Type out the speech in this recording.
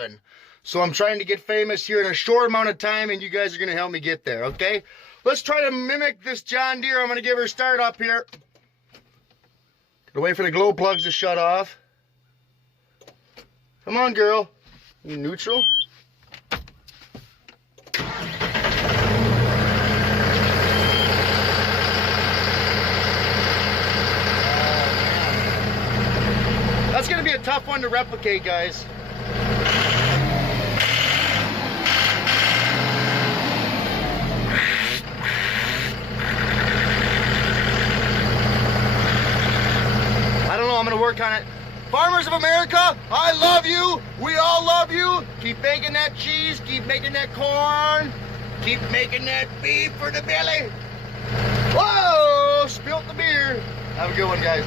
7. So I'm trying to get famous here in a short amount of time, and you guys are going to help me get there, okay? Let's try to mimic this John Deere. I'm going to give her a start up here. Gotta wait for the glow plugs to shut off. Come on, girl. You neutral? That's going to be a tough one to replicate, guys. I don't know, I'm going to work on it. Farmers of America, I love you. We all love you. Keep making that cheese. Keep making that corn. Keep making that beef for the belly. Whoa, spilt the beer. Have a good one, guys.